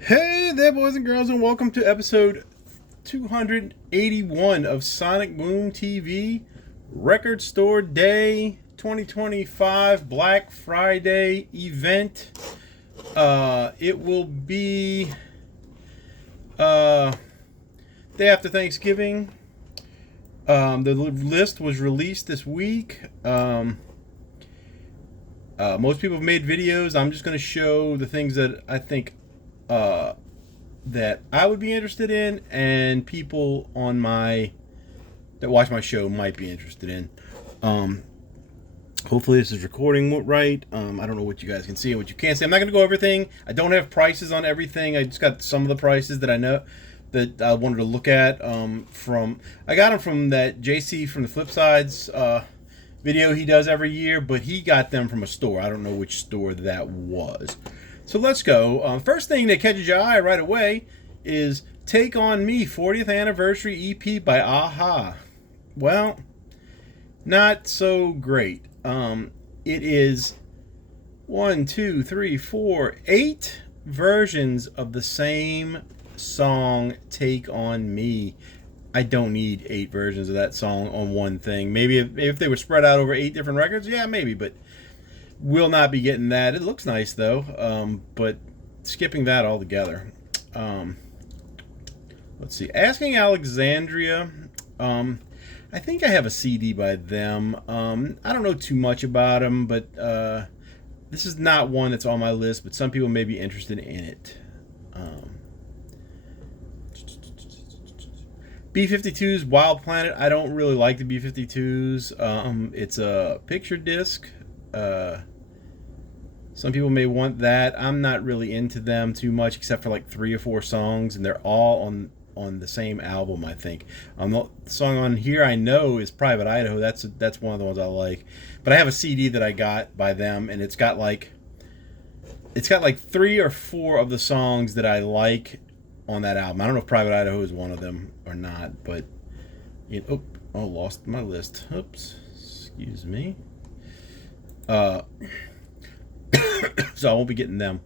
Hey there, boys and girls, and welcome to episode 281 of Sonic Boom TV Record Store Day 2025 Black Friday event. It will be day after Thanksgiving. The list was released this week. Most people have made videos. I'm just going to show the things that I think that I would be interested in, and people on my that watch my show might be interested in. Hopefully this is recording right. I don't know what you guys can see and what you can't see. I'm not going to go everything. I don't have prices on everything. I just got some of the prices that I know that I wanted to look at. I got them from that JC from the Flip Sides video he does every year, but he got them from a store. I don't know which store that was. So let's go. First thing that catches your eye right away is Take On Me 40th Anniversary EP by Aha. Well, not so great. It is 1, 2, 3, 4, 8 versions of the same song, Take On Me. I don't need 8 versions of that song on one thing. Maybe if they were spread out over 8 different records, yeah, maybe, but will not be getting that. It looks nice though, but skipping that altogether. Let's see. Asking Alexandria. I think I have a CD by them. I don't know too much about them, but this is not one that's on my list, but some people may be interested in it. B-52's Wild Planet. I don't really like the B-52s. It's a picture disc. Some people may want that. I'm not really into them too much, except for like 3 or 4 songs, and they're all on the same album, I think. The song on here I know is Private Idaho. That's one of the ones I like. But I have a CD that I got by them, and it's got like 3 or 4 of the songs that I like on that album. I don't know if Private Idaho is one of them or not, but lost my list. Oops, excuse me. So I won't be getting them.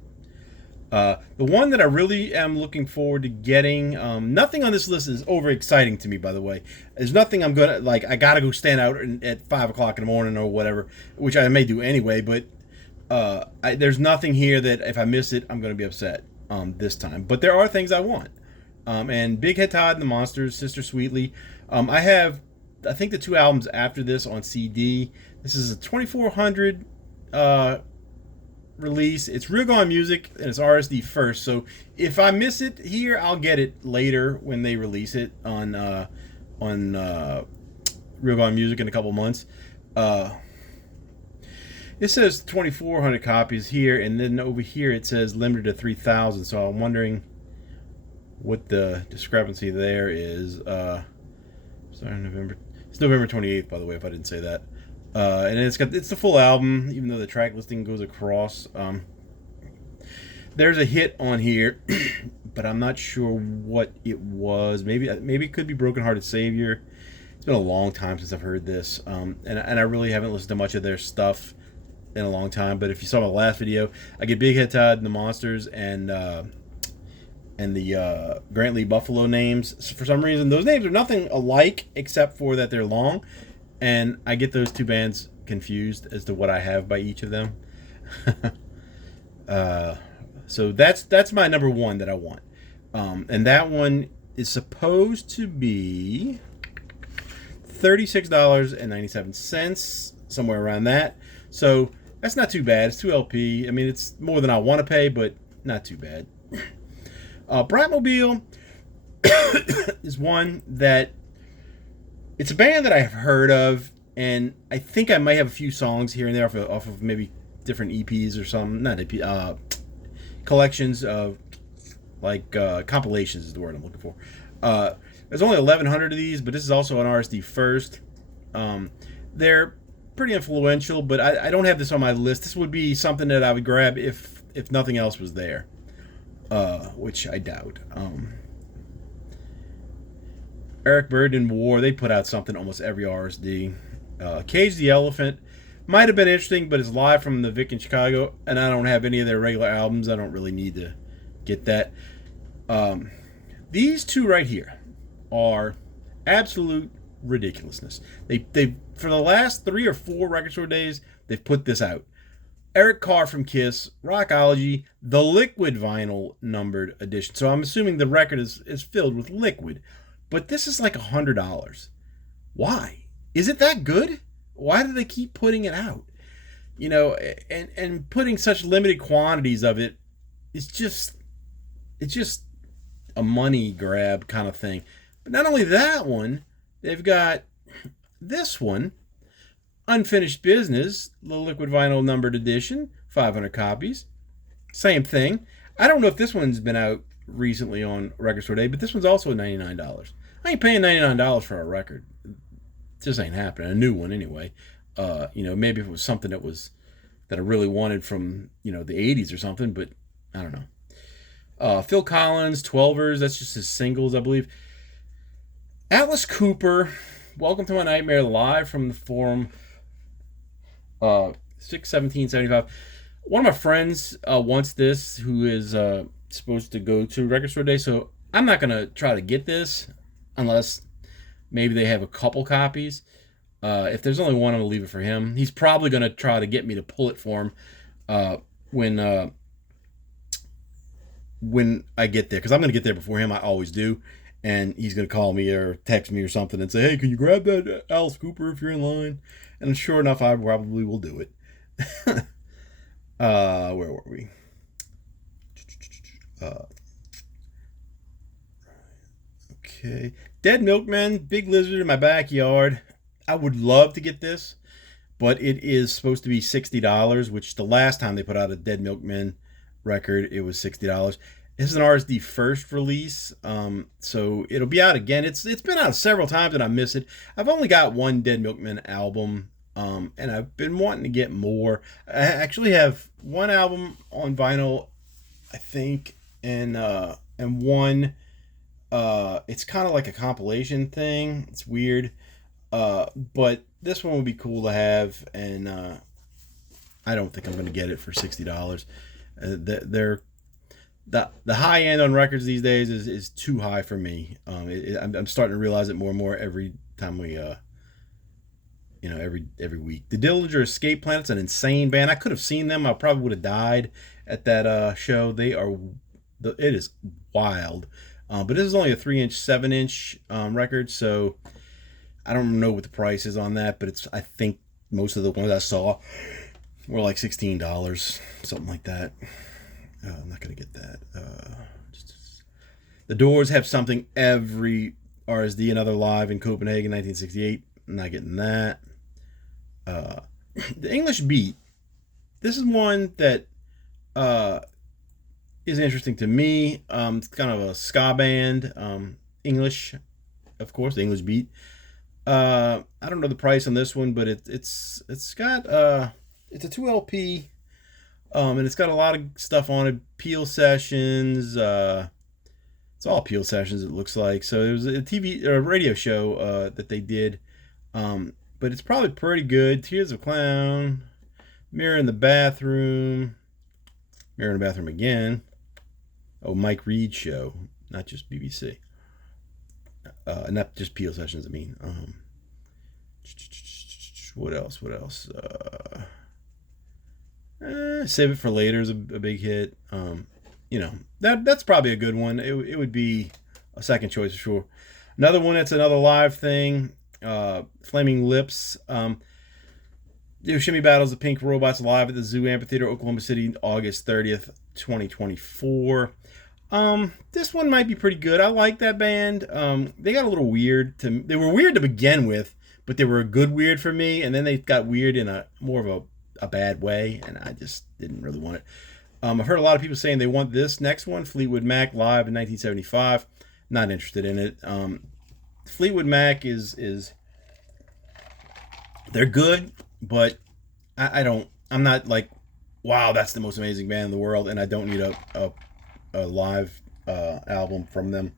The one that I really am looking forward to getting, nothing on this list is over exciting to me, by the way. There's nothing I'm gonna like. I gotta go stand out at 5 o'clock in the morning or whatever, which I may do anyway. But there's nothing here that if I miss it, I'm gonna be upset this time. But there are things I want. And Big Head Todd and the Monsters, Sister Sweetly. I think the 2 albums after this on CD. This is a 2400 release. It's Real Gone Music and it's RSD first. So if I miss it here, I'll get it later when they release it on Real Gone Music in a couple months. It says 2,400 copies here, and then over here it says limited to 3,000. So I'm wondering what the discrepancy there is. Sorry, November. It's November 28th, by the way, if I didn't say that. And it's the full album, even though the track listing goes across. There's a hit on here, but I'm not sure what it was. Maybe it could be Broken Hearted Savior. It's been a long time since I've heard this, and I really haven't listened to much of their stuff in a long time. But if you saw my last video, I get Big Head Todd and the Monsters and the Grant Lee Buffalo names. So for some reason, those names are nothing alike except for that they're long. And I get those 2 bands confused as to what I have by each of them. So that's my number 1 that I want. And that one is supposed to be $36.97, somewhere around that. So that's not too bad. It's 2 LP. I mean, it's more than I want to pay, but not too bad. Bratmobile is one that it's a band that I've heard of, and I think I might have a few songs here and there off of maybe different EPs or something. Not EP, collections of compilations is the word I'm looking for. There's only 1,100 of these, but this is also an RSD first. They're pretty influential, but I don't have this on my list. This would be something that I would grab if nothing else was there, which I doubt. Eric Burdon War, they put out something almost every RSD. Cage the Elephant might have been interesting, but it's live from the Vic in Chicago, and I don't have any of their regular albums. I don't really need to get that. These two right here are absolute ridiculousness. They for the last 3 or 4 record store days, they've put this out. Eric Carr from Kiss, Rockology, the liquid vinyl numbered edition. So I'm assuming the record is filled with liquid. But this is like $100. Why? Is it that good? Why do they keep putting it out? You know, and putting such limited quantities of it is just, it's just a money grab kind of thing. But not only that one, they've got this one, Unfinished Business, the liquid vinyl numbered edition, 500 copies. Same thing. I don't know if this one's been out recently on Record Store Day, but this one's also $99. I ain't paying $99 for a record. It just ain't happening. A new one anyway. You know, maybe if it was something that I really wanted from, you know, the 80s or something, but I don't know. Phil Collins, 12ers, that's just his singles, I believe. Alice Cooper, Welcome to My Nightmare, live from the Forum, 6/17/75. One of my friends wants this, who is supposed to go to Record Store Day, so I'm not going to try to get this unless maybe they have a couple copies. If there's only one, I'm going to leave it for him. He's probably going to try to get me to pull it for him when I get there, because I'm going to get there before him. I always do. And he's going to call me or text me or something and say, hey, can you grab that Alice Cooper if you're in line? And sure enough, I probably will do it. Where were we? Okay. Dead Milkmen, Big Lizard in My Backyard. I would love to get this, but it is supposed to be $60, which the last time they put out a Dead Milkmen record, it was $60. This is an RSD first release, so it'll be out again. It's been out several times and I miss it. I've only got one Dead Milkmen album, and I've been wanting to get more. I actually have one album on vinyl, I think, and one. It's kind of like a compilation thing. It's weird, but this one would be cool to have, and I don't think I'm going to get it for $60. The high end on records these days is too high for me. I'm starting to realize it more and more every time we, every week. The Dillinger Escape Planet's an insane band. I could have seen them. I probably would have died at that show. It is wild. But this is only a 3-inch, 7-inch record, so I don't know what the price is on that, but I think most of the ones I saw were like $16, something like that. I'm not going to get that. The Doors Have Something every RSD, Another Live in Copenhagen, 1968. I'm not getting that. The English Beat. This is one that is interesting to me. It's kind of a ska band. English, of course, the English Beat. I don't know the price on this one, but it's got it's a 2 LP. And it's got a lot of stuff on it. Peel Sessions. It's all Peel Sessions, it looks like. So it was a TV or a radio show that they did. But it's probably pretty good. Tears of a Clown. Mirror in the Bathroom. Mirror in the Bathroom again. Oh, Mike Reed Show. Not just BBC. Not just Peel Sessions, I mean. What else? Save It for Later is a big hit. That's probably a good one. It would be a second choice for sure. Another one that's another live thing. Flaming Lips. Shimmy Battles the Pink Robots live at the Zoo Amphitheater, Oklahoma City, August 30th, 2024. This one might be pretty good. I like that band. They got a little weird they were weird to begin with, but they were a good weird for me, and then they got weird in a more of a bad way, and I just didn't really want it. I've heard a lot of people saying they want this next one, Fleetwood Mac live in 1975. Not interested in it. Fleetwood Mac is they're good, but I'm not like, wow, that's the most amazing band in the world, and I don't need a live album from them.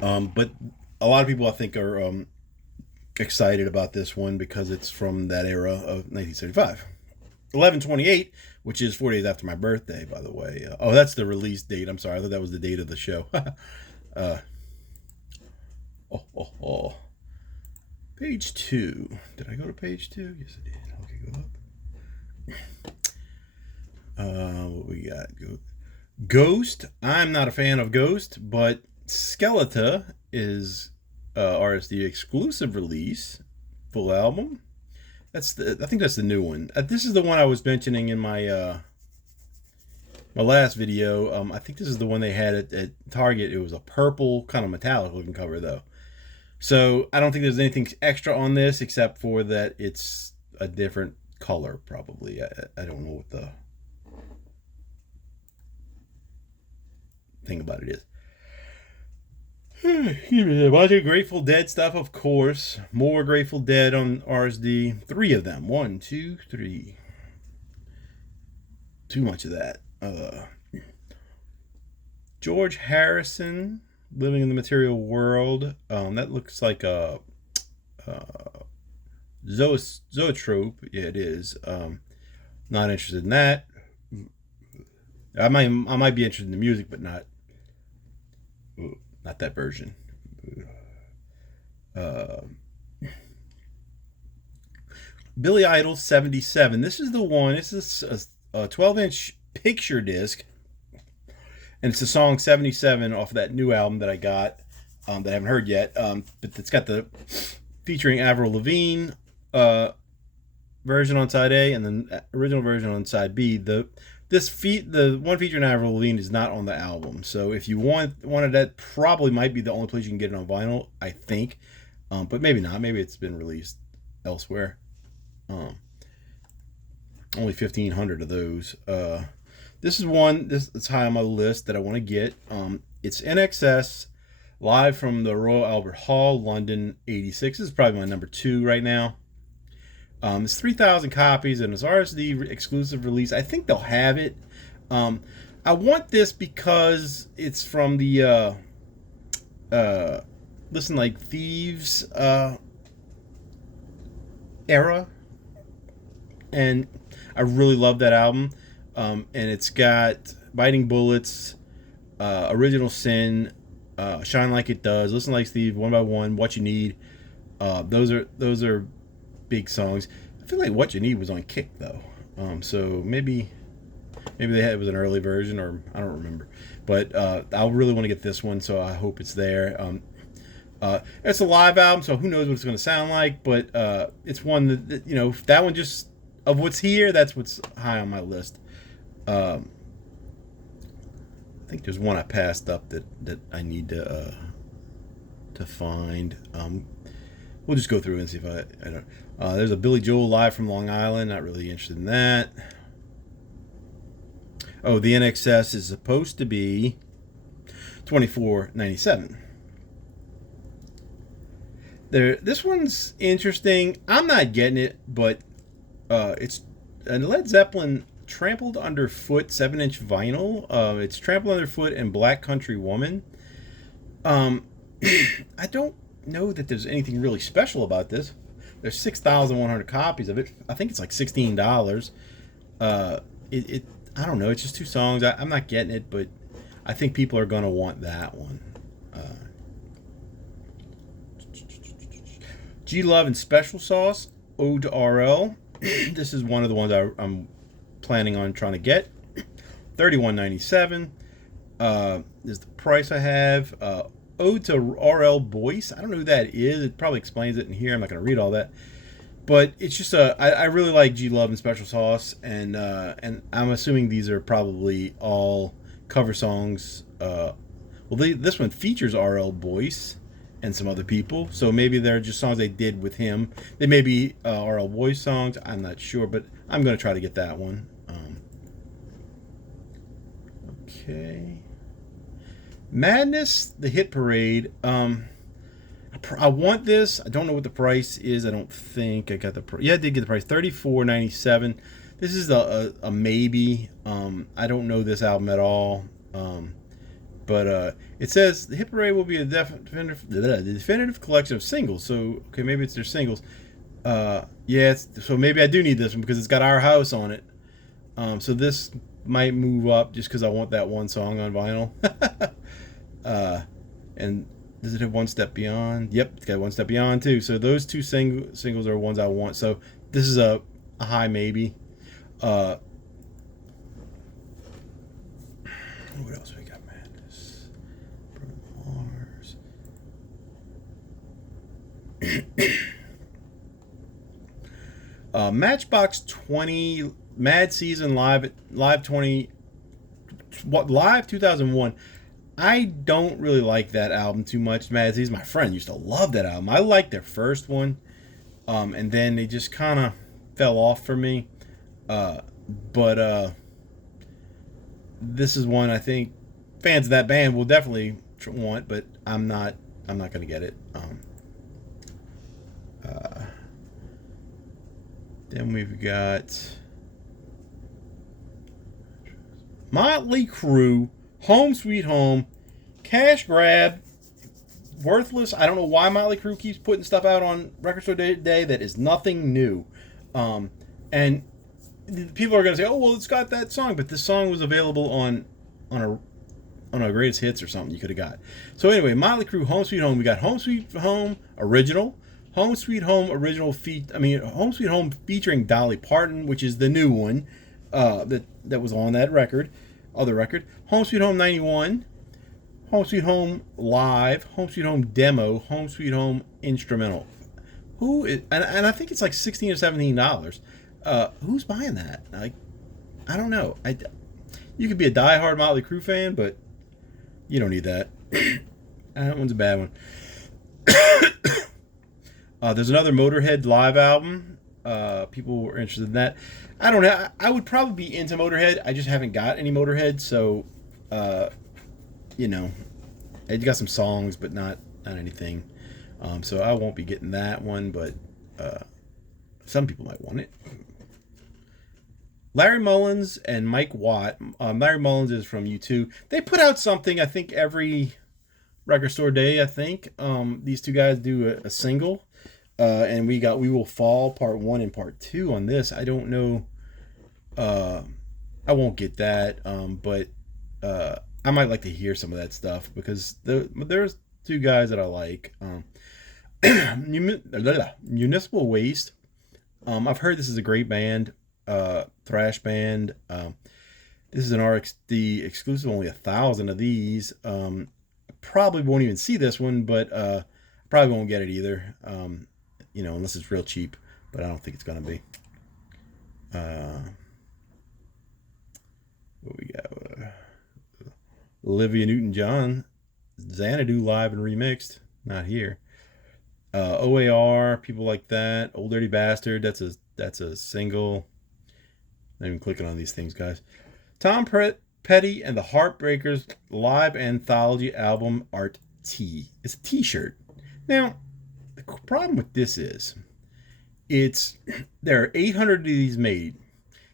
But a lot of people I think are excited about this one because it's from that era of 1975. 1128, which is 4 days after my birthday, by the way. Oh, that's the release date. I'm sorry. I thought that was the date of the show. Page 2. Did I go to page 2? Yes, I did. Okay, go up. What we got? Ghost. I'm not a fan of Ghost, but Skeletor is RSD exclusive release, full album. I think that's the new one. This is the one I was mentioning in my my last video. I think this is the one they had at Target. It was a purple kind of metallic looking cover though. So I don't think there's anything extra on this except for that it's a different color probably. I don't know what the thing about it is. A bunch of Grateful Dead stuff, of course. More Grateful Dead on RSD. 3 of them. 1, 2, 3. Too much of that. George Harrison, Living in the Material World. That looks like a zoetrope. Yeah, it is. Not interested in that. I might be interested in the music, but not that version. Billy Idol 77. This is the one. This is a 12-inch picture disc, and it's the song 77 off of that new album that I got that I haven't heard yet. But it's got the featuring Avril Lavigne version on side A, and then original version on side B. The one featuring Avril Lavigne is not on the album. So if you wanted that, probably might be the only place you can get it on vinyl, I think. But maybe not. Maybe it's been released elsewhere. Only 1,500 of those. This is one that's high on my list that I want to get. It's INXS live from the Royal Albert Hall, London, 86. This is probably my number 2 right now. It's 3,000 copies and it's RSD exclusive release. I think they'll have it. I want this because it's from the Listen Like Thieves era, and I really love that album. And it's got Biting Bullets, Original Sin, Shine Like It Does, Listen Like Steve, One by One, What You Need. Those are big songs. I feel like What You Need was on Kick though, so maybe it was an early version, or I don't remember. But I really want to get this one, so I hope it's there. It's a live album, so who knows what it's going to sound like. But it's one that that one just of what's here, that's what's high on my list. I think there's one I passed up that I need to find. We'll just go through and see if I don't. There's a Billy Joel live from Long Island. Not really interested in that. Oh, the INXS is supposed to be $24.97. This one's interesting. I'm not getting it, but it's a Led Zeppelin Trampled Underfoot 7-inch vinyl. It's Trampled Underfoot and Black Country Woman. I don't know that there's anything really special about this. There's 6,100 copies of it. I think it's like $16. I don't know. It's just 2 songs. I'm not getting it, but I think people are gonna want that one. G Love and Special Sauce, Ode to RL. This is one of the ones I'm planning on trying to get. $31.97 is the price I have. Ode to RL Boyce. I don't know who that is. It probably explains it in here. I'm not going to read all that. But it's just I really like G Love and Special Sauce, and I'm assuming these are probably all cover songs. This one features RL Boyce and some other people, so maybe they're just songs they did with him. They may be RL Boyce songs. I'm not sure, but I'm going to try to get that one. Okay. Madness, the Hit Parade. I want this. I don't know what the price is. I don't think I got the price. Yeah, I did get the price. $34.97. This is a maybe. I don't know this album at all. But it says the Hit Parade will be a definitive collection of singles. So, okay, maybe it's their singles. Yeah, so maybe I do need this one because it's got Our House on it. So this might move up just because I want that one song on vinyl. And does it have One Step Beyond? Yep, it's got One Step Beyond too. So those two singles are ones I want. So this is a high maybe. What else we got? Madness, Mars. Matchbox 20 Mad Season live 2001. I don't really like that album too much. Mad Season, my friend used to love that album. I liked their first one, and then they just kind of fell off for me. But this is one I think fans of that band will definitely want, but I'm not gonna get it. Then we've got Motley Crue, Home Sweet Home, Cash Grab, Worthless. I don't know why Motley Crue keeps putting stuff out on Record Store Day that is nothing new. And people are going to say, oh, well, it's got that song, but this song was available on a greatest hits or something you could have got. So anyway, Motley Crue, Home Sweet Home. We got Home Sweet Home Original, Home Sweet Home Original Home Sweet Home featuring Dolly Parton, which is the new one that was on that record, other record. Home Sweet Home 91, Home Sweet Home Live, Home Sweet Home Demo, Home Sweet Home Instrumental. Who is, and I think it's like $16 or $17. Who's buying that? Like, I don't know. You could be a diehard Motley Crue fan, but you don't need that. That one's a bad one. There's another Motorhead live album. People were interested in that. I don't know. I would probably be into Motorhead. I just haven't got any Motorhead, so it got some songs, but not anything. So I won't be getting that one, but some people might want it. Larry Mullins and Mike Watt. Larry Mullins is from U2. They put out something, I think, every Record Store Day, I think. These two guys do a single. And we got We Will Fall Part 1 and Part 2 on this. I don't know. I won't get that. But I might like to hear some of that stuff because there's two guys that I like. Municipal Waste. I've heard this is a great band. Thrash band. This is an RXD exclusive, only 1,000 of these. Probably won't even see this one, but probably won't get it either. Unless it's real cheap, but I don't think it's gonna be. What we got? Olivia Newton-John, Xanadu live and remixed. Not here. OAR, people like that. Old Dirty Bastard. That's a single. Not even clicking on these things, guys. Tom Petty and the Heartbreakers live anthology album Art T. It's a T-shirt. Now, the problem with this is, there are 800 of these made.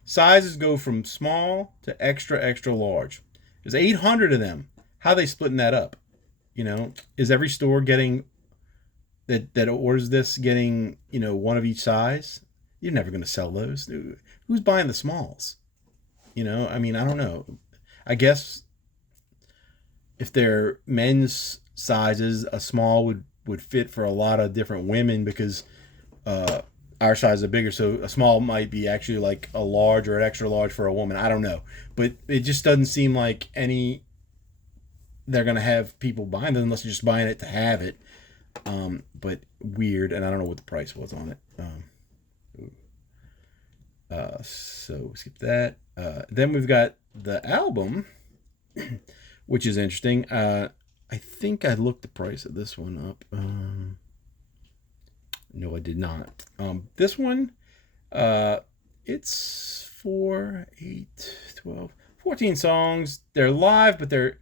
Sizes go from small to extra, extra large. There's 800 of them. How are they splitting that up? Is every store getting that orders this getting one of each size? You're never going to sell those. Who's buying the smalls? I don't know. I guess if they're men's sizes, a small would fit for a lot of different women because our size is bigger. So a small might be actually like a large or an extra large for a woman. I don't know. But it just doesn't seem like they're going to have people buying them unless you're just buying it to have it. But weird. And I don't know what the price was on it. So skip that. Then we've got the album, which is interesting. I think I looked the price of this one up. No, I did not. This one, it's 4, 8, 12, 14 songs. They're live, but they're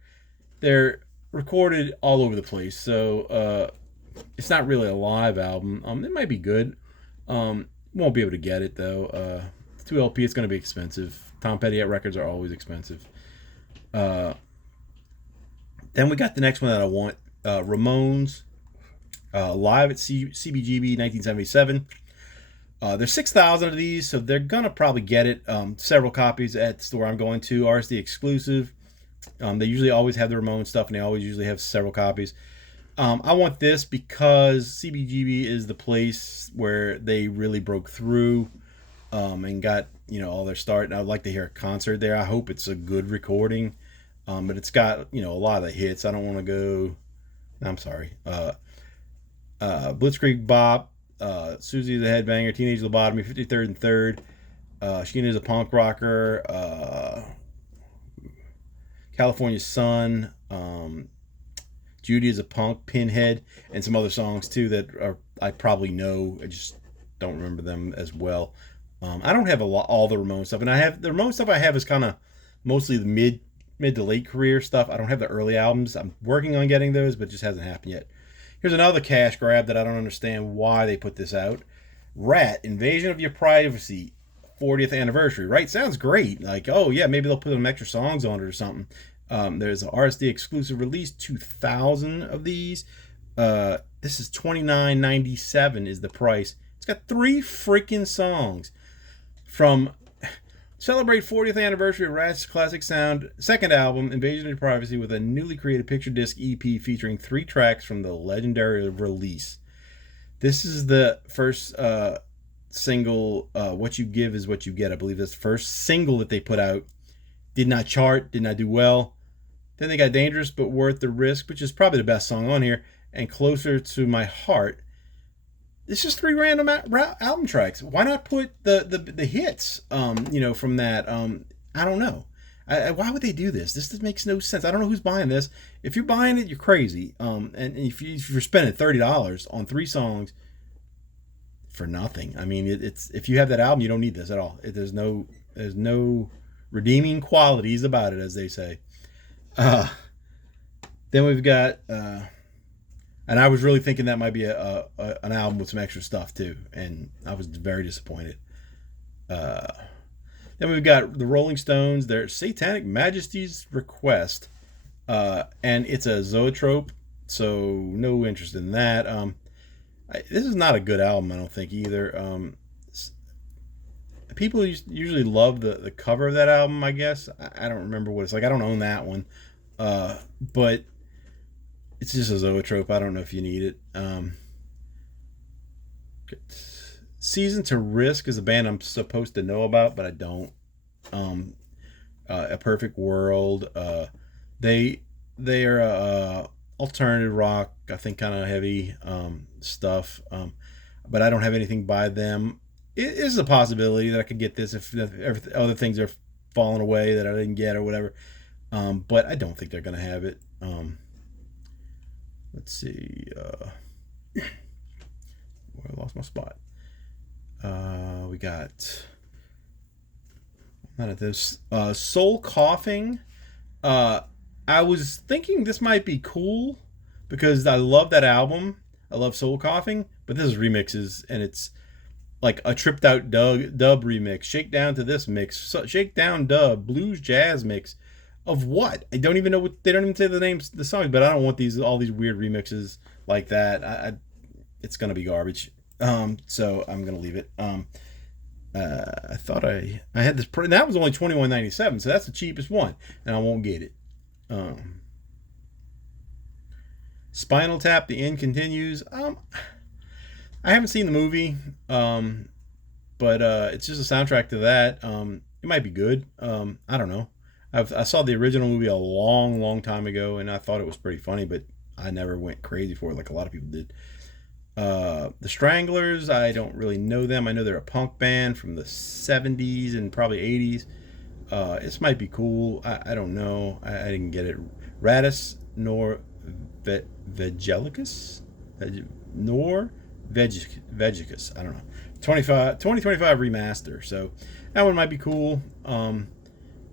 recorded all over the place. So it's not really a live album. It might be good. Won't be able to get it though. 2 LP, it's going to be expensive. Tom Petty at records are always expensive. Then we got the next one that I want. Ramones, live at CBGB 1977. There's 6,000 of these, so they're gonna probably get it. Several copies at the store I'm going to. RSD exclusive. They usually always have the Ramones stuff, and they always usually have several copies. I want this because CBGB is the place where they really broke through, and got all their start. And I'd like to hear a concert there. I hope it's a good recording, but it's got a lot of the hits. I don't want to go. I'm sorry. Blitzkrieg Bop, Susie the Headbanger, Teenage Lobotomy, 53rd and Third. Sheena is a punk rocker. California Sun. Judy is a punk, Pinhead, and some other songs too that I probably know. I just don't remember them as well. I don't have all the Ramones stuff, and I have the Ramones stuff I have is kind of mostly the mid to late career stuff. I don't have the early albums. I'm working on getting those, but it just hasn't happened yet. Here's another cash grab that I don't understand why they put this out. Rat, Invasion of Your Privacy, 40th anniversary, right? Sounds great. Like, oh yeah, maybe they'll put some extra songs on it or something. There's an RSD exclusive release, 2,000 of these. This is $29.97 is the price. It's got 3 freaking songs from celebrate 40th anniversary of Rat's classic sound second album, Invasion of Your Privacy, with a newly created picture disc EP featuring 3 tracks from the legendary release. This is the first single, What You Give Is What You Get. I believe that's the first single that they put out. Did not chart, did not do well. Then they got Dangerous But Worth the Risk, which is probably the best song on here, and Closer to My Heart. It's just 3 random album tracks. Why not put the hits, from that? I don't know. Why would they do this? This makes no sense. I don't know who's buying this. If you're buying it, you're crazy. And if you're spending $30 on 3 songs for nothing, I mean, it's if you have that album, you don't need this at all. There's no redeeming qualities about it, as they say. Then we've got, and I was really thinking that might be an album with some extra stuff too, and I was very disappointed. Then we've got the Rolling Stones, their Satanic Majesty's Request, and it's a zoetrope, so no interest in that. This is not a good album, I don't think either. People usually love the cover of that album, I guess. I don't remember what it's like. I don't own that one. But it's just a zoetrope. I don't know if you need it. Season to Risk is a band I'm supposed to know about, but I don't. A Perfect World. They are alternative rock, I think, kind of heavy stuff. But I don't have anything by them. It is a possibility that I could get this if other things are falling away that I didn't get or whatever. But I don't think they're going to have it. Let's see. I lost my spot. We got none of this. Soul Coughing. I was thinking this might be cool because I love that album. I love Soul Coughing, but this is remixes, and it's like a tripped out dub remix, Shakedown to this mix, Shakedown dub, blues jazz mix of what? I don't even know what, they don't even say the names the songs, but I don't want all these weird remixes like that. It's gonna be garbage. So I'm gonna leave it. I thought I had this, that was only $21.97, so that's the cheapest one, and I won't get it. Spinal Tap, The End Continues. I haven't seen the movie, but it's just a soundtrack to that. It might be good. I don't know. I saw the original movie a long, long time ago, and I thought it was pretty funny, but I never went crazy for it like a lot of people did. The Stranglers, I don't really know them. I know they're a punk band from the 70s and probably 80s. This might be cool. I don't know. I didn't get it. Radis nor Vegelicus? Nor Vegicus. I don't know. 2025 remaster. So that one might be cool.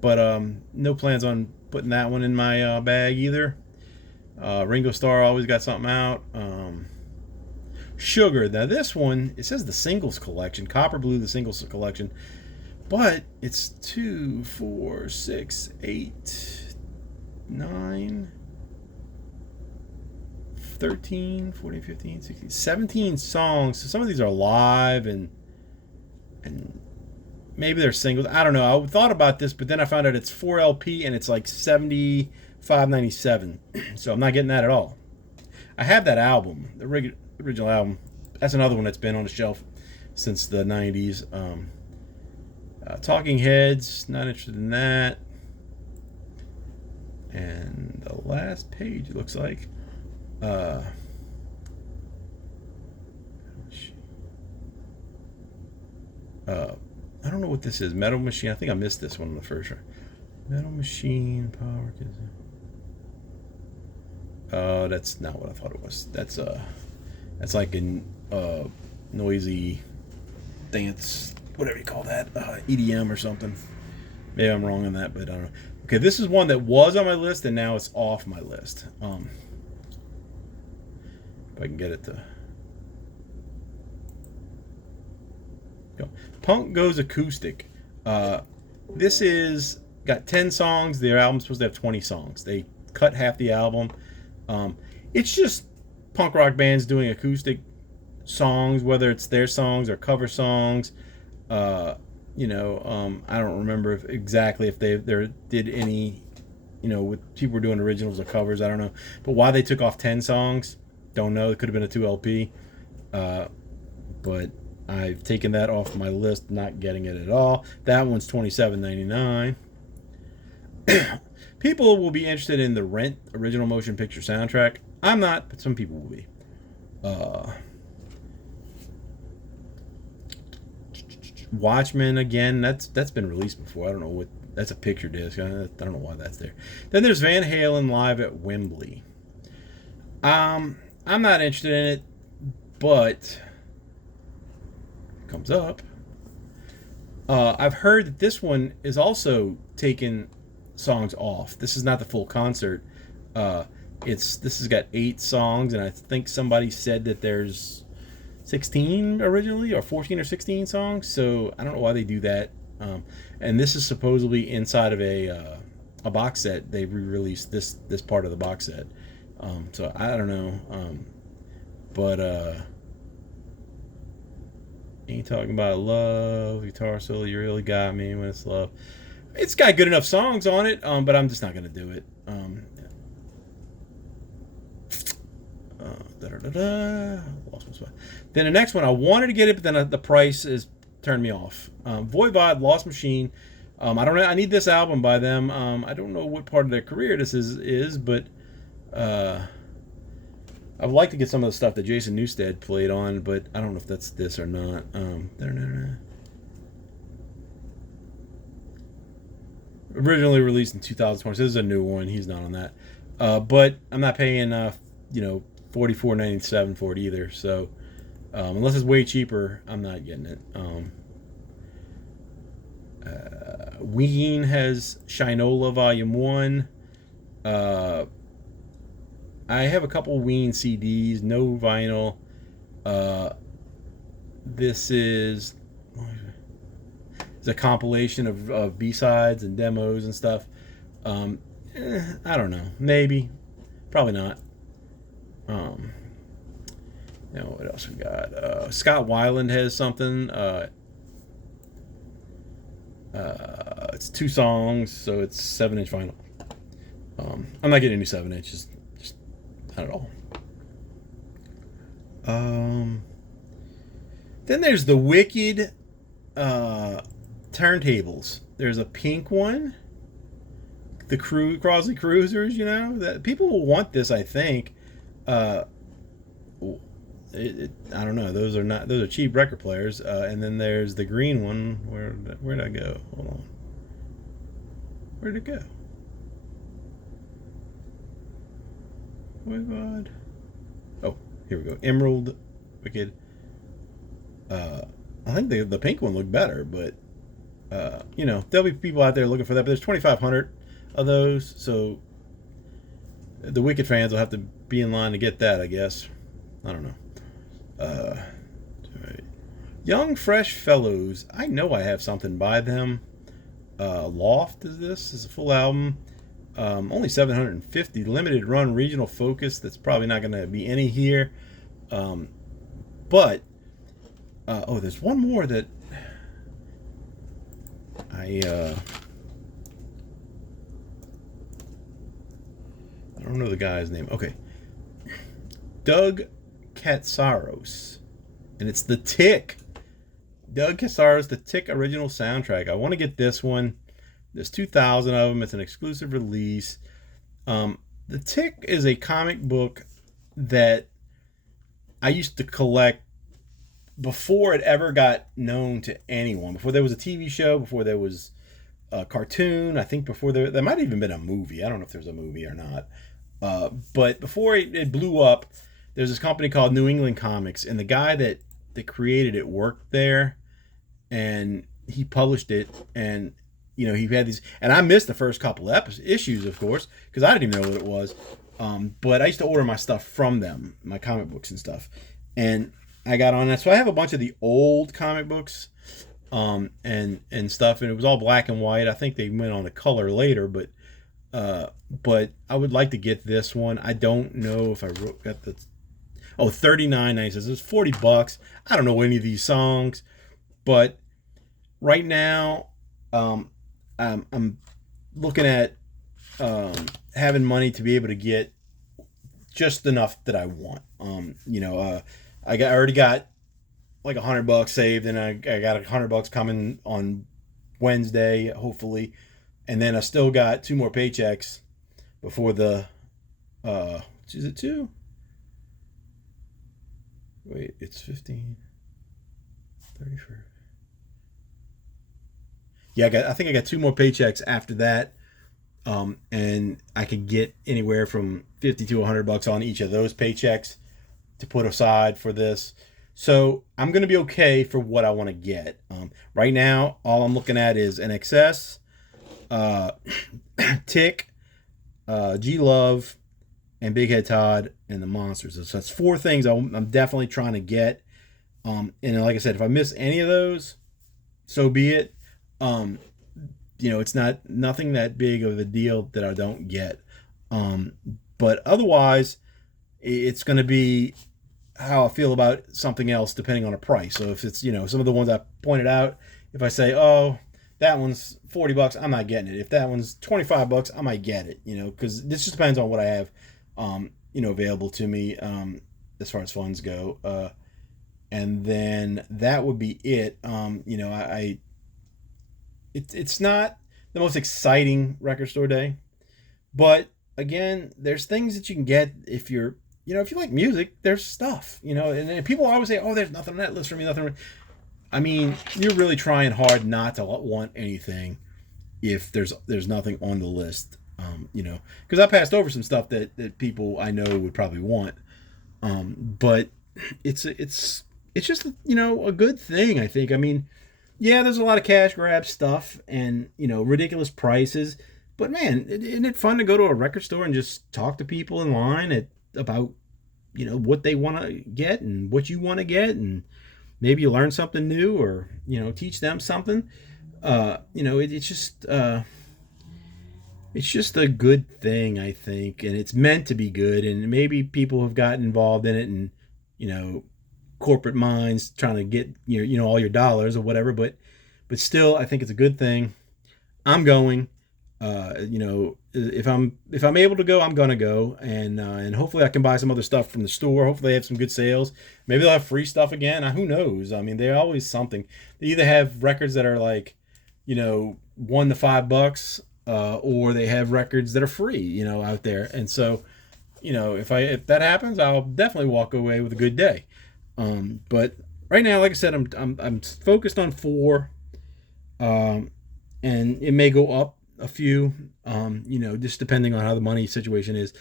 But no plans on putting that one in my bag either. Ringo Starr always got something out. Sugar. Now this one, it says the singles collection. Copper Blue, the singles collection. But it's 2, 4, 6, 8, 9, 13, 14, 15, 16, 17 songs. So some of these are live, and and maybe they're singles. I don't know. I thought about this, but then I found out it's 4 LP and it's like 75.97. So I'm not getting that at all. I have that album, the original album. That's another one that's been on the shelf since the 90s. Talking Heads, not interested in that. And the last page, it looks like. I don't know what this is. Metal Machine. I think I missed this one in the first one. Metal Machine Power. That's not what I thought it was. That's like a noisy dance, whatever you call that, EDM or something. Maybe I'm wrong on that, but I don't know. Okay, this is one that was on my list and now it's off my list. If I can get it to go. Punk Goes Acoustic. This is got 10 songs. Their album's supposed to have 20 songs. They cut half the album. It's just punk rock bands doing acoustic songs, whether it's their songs or cover songs. I don't remember exactly if they did any, with people were doing originals or covers. I don't know. But why they took off 10 songs, don't know. It could have been a 2 LP. But I've taken that off my list, not getting it at all. That one's $27.99. People will be interested in the Rent original motion picture soundtrack. I'm not, but some people will be. Watchmen again. That's been released before. I don't know what. That's a picture disc. I don't know why that's there. Then there's Van Halen live at Wembley. I'm not interested in it, but it comes up. I've heard that this one is also taking songs off. This is not the full concert. This has got 8 songs, and I think somebody said that there's 16 originally, or 14 or 16 songs. So I don't know why they do that. And this is supposedly inside of a box set. They re-released this part of the box set. So I don't know. But ain't talking about love, guitar solo. You really got me when it's love. It's got good enough songs on it, but I'm just not gonna do it. Lost my spot. Then the next one, I wanted to get it, but then the price is turned me off. Voivod, Lost Machine. I don't know. I need this album by them. I don't know what part of their career this is, but I would like to get some of the stuff that Jason Newsted played on, but I don't know if that's this or not. Originally released in 2020. So this is a new one. He's not on that. But I'm not paying $44.97 for it either. So unless it's way cheaper, I'm not getting it. Ween has Shinola Volume 1. I have a couple Ween CDs, no vinyl. This is a compilation of B-sides and demos and stuff. I don't know. Maybe. Probably not. What else we got? Scott Weiland has something. It's 2 songs, so it's 7-inch vinyl. I'm not getting any 7-inches. Just not at all. Then there's the Wicked turntables. There's a pink one. The Crosley Cruisers, that people will want this, I think. I don't know. Those are cheap record players. And then there's the green one. Where'd I go? Hold on. Where'd it go? Voivod. Oh, here we go. Emerald, Wicked. I think the pink one looked better, but there'll be people out there looking for that. But there's 2,500 of those, so the Wicked fans will have to be in line to get that, I guess. I don't know. Young Fresh Fellows. I know I have something by them. Loft is this? Is a full album. Only 750. Limited run regional focus. That's probably not going to be any here. But there's one more that I don't know the guy's name. Okay, Doug Katsaros, and it's the Tick. Doug Katsaros, the Tick original soundtrack. I want to get this one. There's 2,000 of them. It's an exclusive release. The Tick is a comic book that I used to collect before it ever got known to anyone. Before there was a TV show, before there was a cartoon. I think before there might have even been a movie. I don't know if there's a movie or not. But before it blew up, there's this company called New England Comics, and the guy that created it worked there, and he published it, and he had these, and I missed the first couple issues, of course, because I didn't even know what it was. But I used to order my stuff from them, my comic books and stuff, and I got on that. So I have a bunch of the old comic books, and stuff, and it was all black and white. I think they went on to color later, but I would like to get this one. I don't know if I got the. Oh, $39.96. It's $40. I don't know any of these songs, but right now, I'm looking at having money to be able to get just enough that I want. I already got like $100 saved, and I got $100 coming on Wednesday, hopefully, and then I still got 2 more paychecks before the is it 2? Wait, it's 15, 34. Yeah, I think I got 2 more paychecks after that, and I could get anywhere from $50 to $100 on each of those paychecks to put aside for this. So I'm gonna be okay for what I want to get. Right now, all I'm looking at is NXS, Tick, G Love, and Big Head Todd, and the Monsters. So that's 4 things I'm definitely trying to get. And like I said, if I miss any of those, so be it. It's nothing that big of a deal that I don't get. But otherwise, it's going to be how I feel about something else depending on a price. So if it's, some of the ones I pointed out, if I say, oh, that one's $40, I'm not getting it. If that one's $25, I might get it, because this just depends on what I have, available to me, as far as funds go. And then that would be it. It's not the most exciting record store day, but again, there's things that you can get if you're, if you like music, there's stuff, and people always say, oh, there's nothing on that list for me, nothing. I mean, you're really trying hard not to want anything if there's nothing on the list, because I passed over some stuff that people I know would probably want, but it's just, a good thing, I think. I mean, yeah, there's a lot of cash grab stuff and, ridiculous prices. But, man, isn't it fun to go to a record store and just talk to people in line about, what they want to get and what you want to get? And maybe you learn something new or, teach them something. It's just a good thing, I think. And it's meant to be good. And maybe people have gotten involved in it and, corporate minds trying to get all your dollars or whatever, but still, I think it's a good thing. I'm going. If I'm able to go, I'm gonna go, and hopefully I can buy some other stuff from the store. Hopefully they have some good sales. Maybe they'll have free stuff again. Who knows? I mean, they're always something. They either have records that are like, $1 to $5, or they have records that are free, out there. And so, if that happens, I'll definitely walk away with a good day. But right now, like I said, I'm focused on 4, and it may go up a few, just depending on how the money situation is,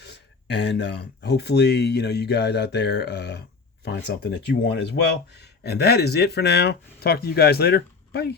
and hopefully, you guys out there find something that you want as well. And that is it for now. Talk to you guys later. Bye.